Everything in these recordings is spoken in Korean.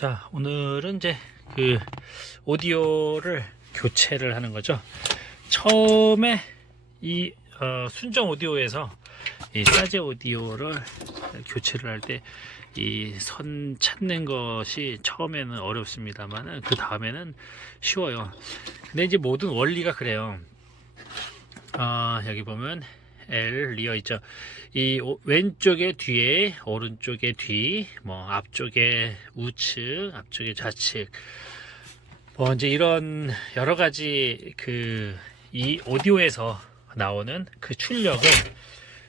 자, 오늘은 이제 그 오디오를 교체를 하는 거죠. 처음에 이 어, 순정 오디오에서 이 사제 오디오를 교체를 할 때 이 선 찾는 것이 처음에는 어렵습니다만 그 다음에는 쉬워요. 근데 이제 모든 원리가 그래요. 아, 여기 보면 L 리어 있죠. 이 오- 왼쪽에 뒤에 오른쪽에 뒤, 뭐 앞쪽에 우측, 앞쪽에 좌측. 뭐 이제 이런 여러 가지 그 이 오디오에서 나오는 그 출력을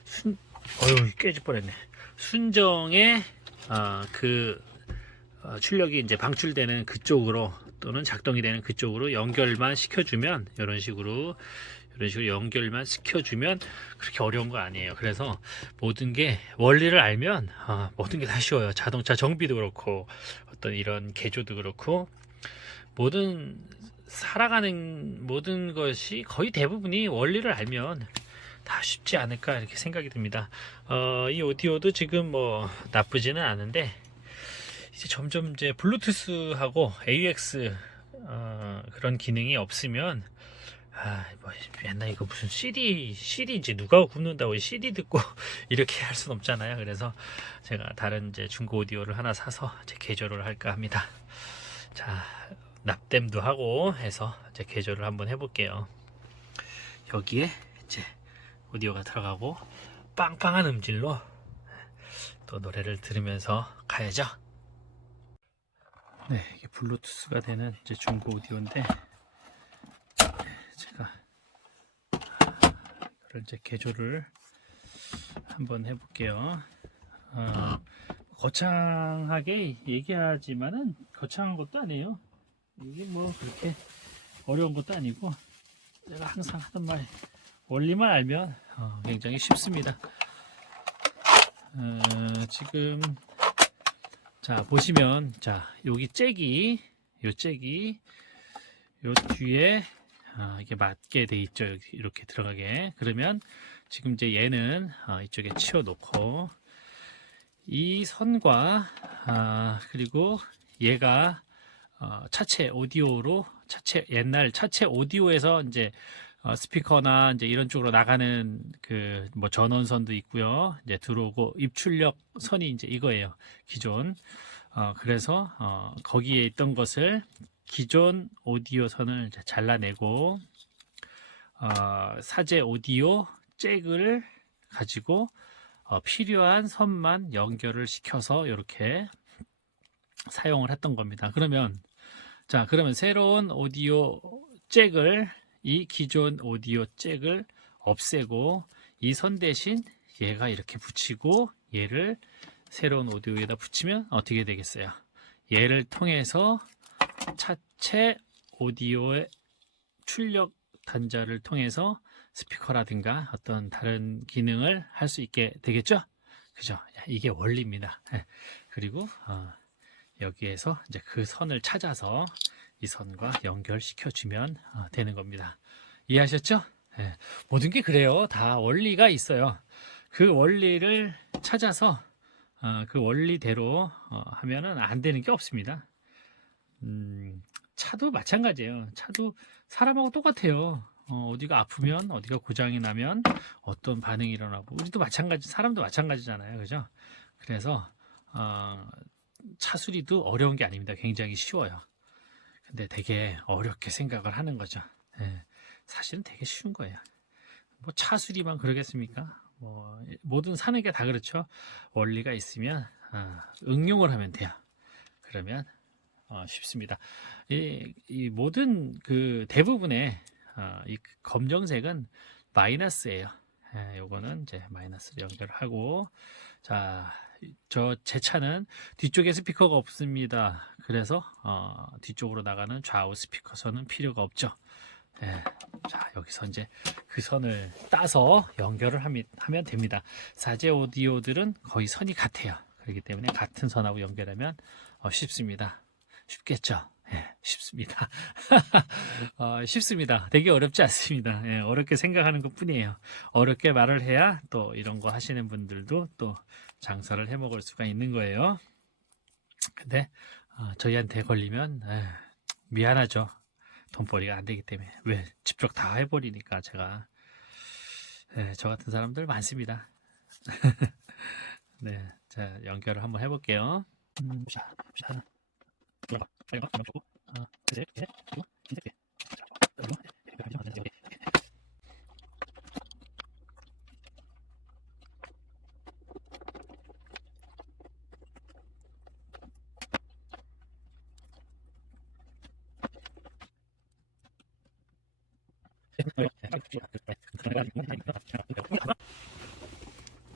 순 어휴 깨질 뻔했네. 순정의 아, 그 어, 출력이 이제 방출되는 그쪽으로 또는 작동이 되는 그쪽으로 연결만 시켜주면 이런 식으로 이런 식으로 연결만 시켜주면 그렇게 어려운 거 아니에요. 그래서 모든 게 원리를 알면 아, 모든 게 다 쉬워요. 자동차 정비도 그렇고 어떤 이런 개조도 그렇고 모든 살아가는 모든 것이 거의 대부분이 원리를 알면 다 쉽지 않을까 이렇게 생각이 듭니다. 어, 이 오디오도 지금 뭐 나쁘지는 않은데 이제 점점 이제 블루투스하고 AUX 어, 그런 기능이 없으면 아, 뭐 옛날 이거 무슨 CD CD 이제 누가 굽는다고 CD 듣고 이렇게 할 순 없잖아요. 그래서 제가 다른 이제 중고 오디오를 하나 사서 이제 개조를 할까 합니다. 자, 납땜도 하고 해서 이제 개조를 한번 해볼게요. 여기에 이제 오디오가 들어가고 빵빵한 음질로 또 노래를 들으면서 가야죠. 네, 이게 블루투스가 되는 이제 중고 오디오인데 제가 이걸 이제 개조를 한번 해볼게요. 어, 거창하게 얘기하지만은 거창한 것도 아니에요. 이게 뭐 그렇게 어려운 것도 아니고 제가 항상 하던 말 원리만 알면 어, 굉장히 쉽습니다. 어, 지금 자 보시면 자 여기 잭이 요 잭이 요 뒤에 아, 이게 맞게 돼 있죠 이렇게 들어가게 그러면 지금 이제 얘는 아, 이쪽에 치워 놓고 이 선과 아, 그리고 얘가 어, 차체 오디오로 차체 옛날 차체 오디오에서 이제 어, 스피커나 이제 이런 쪽으로 나가는 그 뭐 전원선도 있고요. 이제 들어오고 입출력 선이 이제 이거예요. 기존. 어, 그래서 어, 거기에 있던 것을 기존 오디오 선을 잘라내고 어, 사제 오디오 잭을 가지고 어, 필요한 선만 연결을 시켜서 이렇게 사용을 했던 겁니다. 그러면 자 그러면 새로운 오디오 잭을 이 기존 오디오 잭을 없애고 이 선 대신 얘가 이렇게 붙이고 얘를 새로운 오디오에다 붙이면 어떻게 되겠어요? 얘를 통해서 차체 오디오의 출력 단자를 통해서 스피커라든가 어떤 다른 기능을 할 수 있게 되겠죠? 그죠? 이게 원리입니다. 예. 그리고 어, 여기에서 이제 그 선을 찾아서 이 선과 연결시켜 주면 어, 되는 겁니다. 이해하셨죠? 예. 모든 게 그래요. 다 원리가 있어요. 그 원리를 찾아서 어, 그 원리대로 어, 하면은 안 되는 게 없습니다. 음, 차도 마찬가지예요. 차도 사람하고 똑같아요. 어, 디가 아프면 어디가 고장이 나면 어떤 반응이 일어나고 우리도 마찬가지 사람도 마찬가지잖아요. 그죠? 그래서 어, 차 수리도 어려운 게 아닙니다. 굉장히 쉬워요. 근데 되게 어렵게 생각을 하는 거죠. 예, 사실은 되게 쉬운 거예요. 뭐 차 수리만 그러겠습니까? 뭐 모든 사는 게 다 그렇죠. 원리가 있으면 어, 응용을 하면 돼요. 그러면 어, 쉽습니다. 이, 이 모든 그 대부분의 어, 이 검정색은 마이너스예요. 예, 요거는 이제 마이너스를 연결하고 자, 저 제 차는 뒤쪽에 스피커가 없습니다. 그래서 어, 뒤쪽으로 나가는 좌우 스피커 선은 필요가 없죠. 예, 자 여기서 이제 그 선을 따서 연결을 하면, 하면 됩니다. 사제 오디오들은 거의 선이 같아요. 그렇기 때문에 같은 선하고 연결하면 어, 쉽습니다. 쉽겠죠? 예, 쉽습니다. 어, 쉽습니다. 되게 어렵지 않습니다. 예, 어렵게 생각하는 것 뿐이에요. 어렵게 말을 해야 또 이런 거 하시는 분들도 또 장사를 해 먹을 수가 있는 거예요. 근데 어, 저희한테 걸리면 에휴, 미안하죠. 돈벌이가 안 되기 때문에 왜 직접 다 해버리니까 제가 예, 저 같은 사람들 많습니다. 네, 자 연결을 한번 해볼게요. 음, 자, 자, 들어가, 빨리 가, 한번 주고, 아, 그래, 그래, 그리고 이렇게.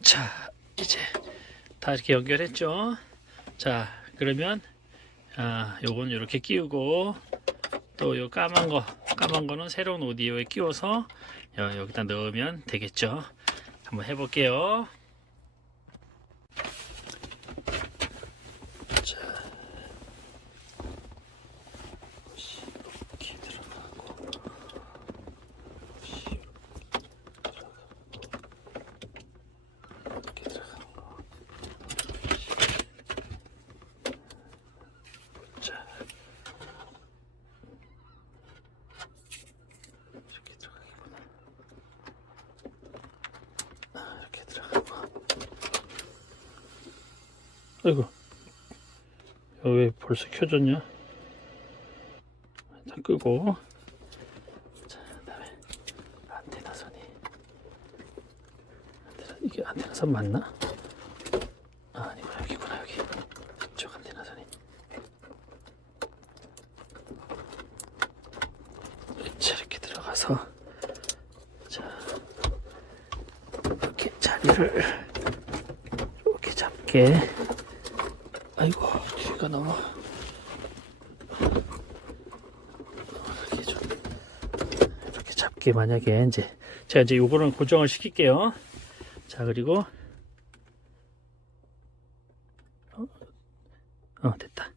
자, 이제 다 이렇게 연결했죠. 자, 그러면 아, 요건 이렇게 끼우고 또 요 까만 거, 까만 거는 새로운 오디오에 끼워서 여, 여기다 넣으면 되겠죠. 한번 해볼게요. 자, 이렇게 들어가고, 이렇게 들어가고. 자, 이렇게 들어가기보다 아, 이렇게 들어가고. 아이고, 야, 왜 벌써 켜졌냐? 일단 끄고. 자, 그다음에 안테나 선이. 안테나, 이게 안테나 선 맞나? 아, 자 이렇게 자리를 이렇게 잡게 뒤가 너무. 이렇게 좀 이렇게 잡게 만약에 이제 제가 이제 요거는 고정을 시킬게요. 자 그리고 어, 어 됐다.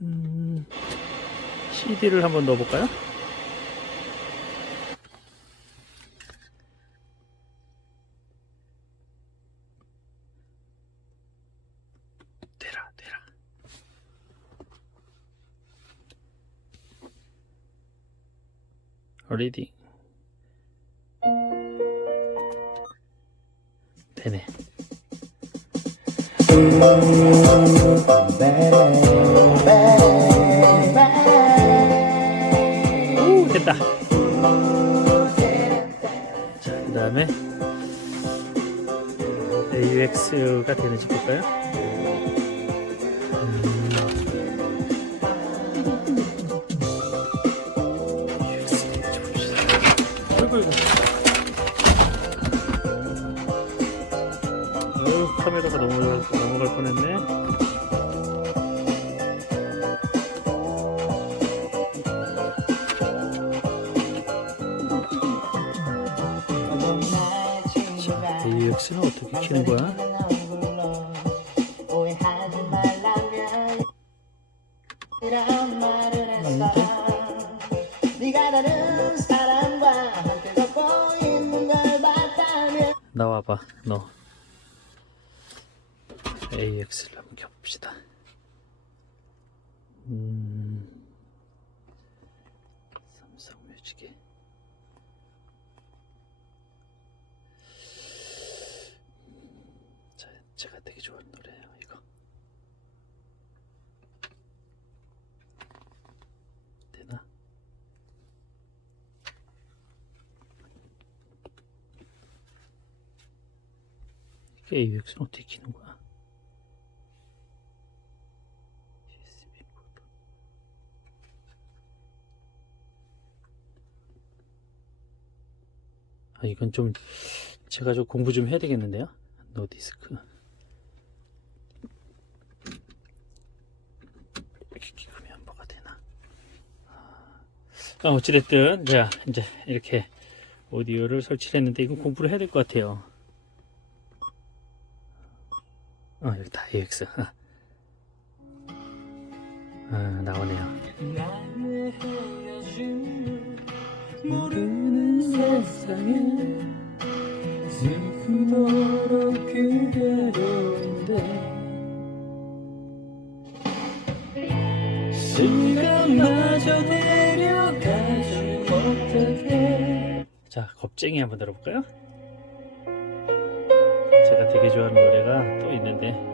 음 CD를 한번 넣어볼까요? 리딩. 되네. 오, 됐다. 자, 그 다음에 AUX가 되는지 볼까요? 나와봐, 너. AX를 한번 켜봅시다. 음, 삼성 뮤직에. 자, 제가 되게 좋아하는 노래예요, 이거. 되나? 이게 AUX는 어떻게 키는 거야? USB 포트. 아, 이건 좀 제가 좀 공부 좀 해야 되겠는데요? 노디스크. 이렇게 끼우면 뭐가 되나? 아, 어찌됐든, 자, 이제 이렇게 오디오를 설치를 했는데 이건 공부를 해야 될 것 같아요. 어, 여기 다 AX. 아, 아 나오네요. 자, 겁쟁이 한번 들어볼까요? 제가 되게 좋아하는 노래가 또 있는데.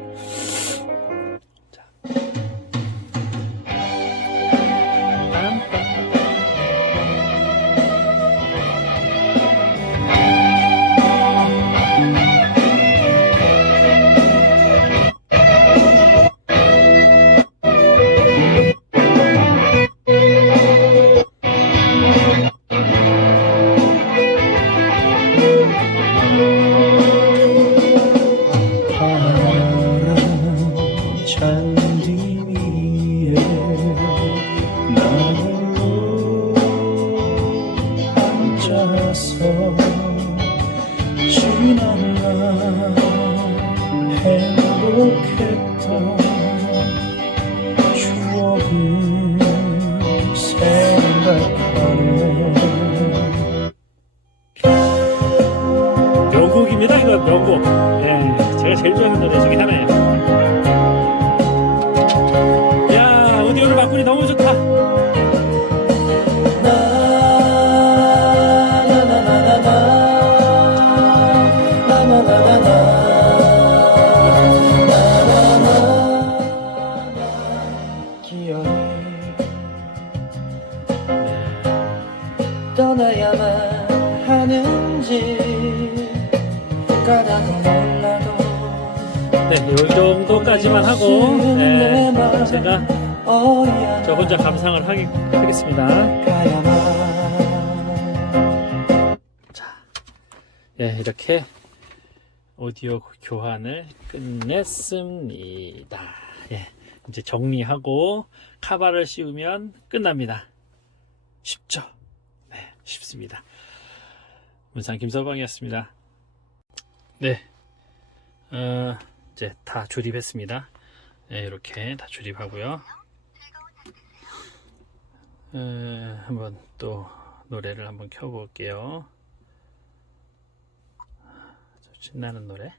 Hmm. 기억이 떠나야만 하는지 까닭은 몰라도 네, 요 정도까지만 하고, 네, 제가 저 혼자 감상을 하기, 하겠습니다. 가야만 네, 이렇게 오디오 교환을 끝냈습니다. 예, 이제 정리하고 카바를 씌우면 끝납니다. 쉽죠? 네, 쉽습니다. 문상 김서방이었습니다. 네, 어, 이제 다 조립했습니다. 네, 이렇게 다 조립하고요. 어, 한번 또 노래를 한번 켜볼게요. 저 신나는 노래.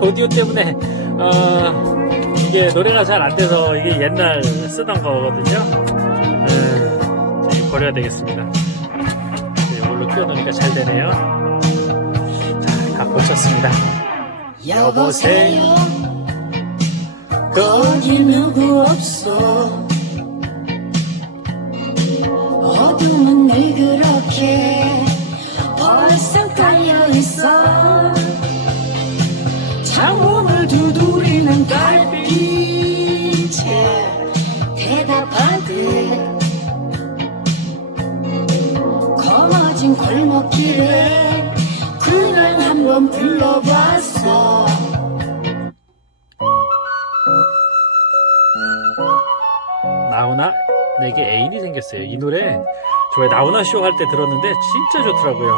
오디오 때문에 어 이게 노래가 잘 안 돼서 이게 옛날 쓰던 거거든요. 에, 이제 버려야 되겠습니다. 네, 이걸로 키워놓으니까 잘 되네요. 자, 다 고쳤습니다. 여보세요. 거기 누구 없어 어둠은 늘 그렇게 골목길에 그날 한번 불러봤어 나훈아 내게 애인이 생겼어요. 이 노래 저에 나훈아 쇼 할 때 들었는데 진짜 좋더라고요.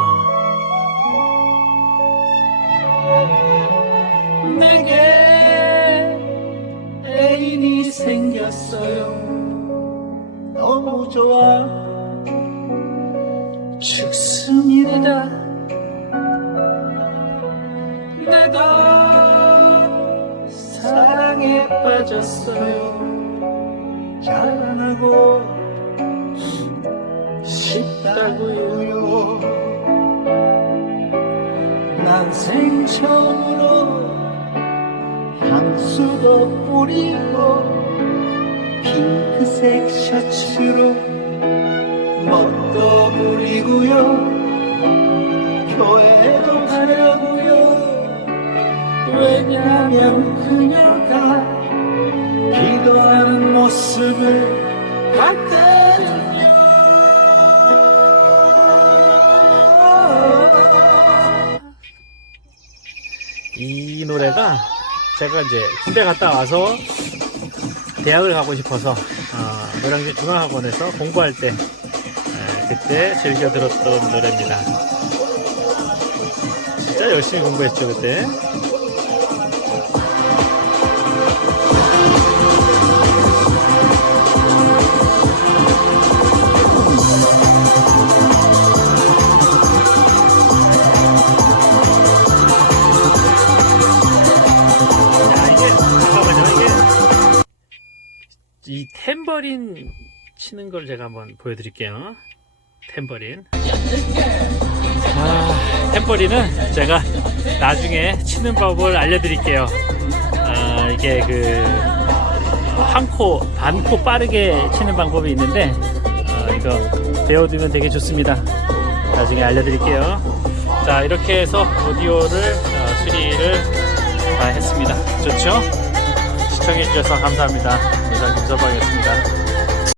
내게 애인이 생겼어요 너무 좋아 죽습니다. 내가 사랑에 빠졌어요. 자랑하고 싶다고요. 난생 처음으로 향수도 뿌리고 핑크색 셔츠로 부리고요. 교회도 가려고요. 왜냐면 그녀가 기도하는 모습을 봤거든요. 이 노래가 제가 이제 군대 갔다 와서 대학을 가고 싶어서 어, 노량진 중앙학원에서 공부할 때 에, 그때 즐겨 들었던 노래입니다. 진짜 열심히 공부했죠 그때. 이 탬버린 치는 걸 제가 한번 보여드릴게요 탬버린. 아 탬버린은 제가 나중에 치는 법을 알려드릴게요. 아 이게 그 한코 반코 빠르게 치는 방법이 있는데 아, 이거 배워두면 되게 좋습니다. 나중에 알려드릴게요. 자 이렇게 해서 오디오를 어, 수리를 다 했습니다. 좋죠? 시청해주셔서 감사합니다. 이상 김서방이었습니다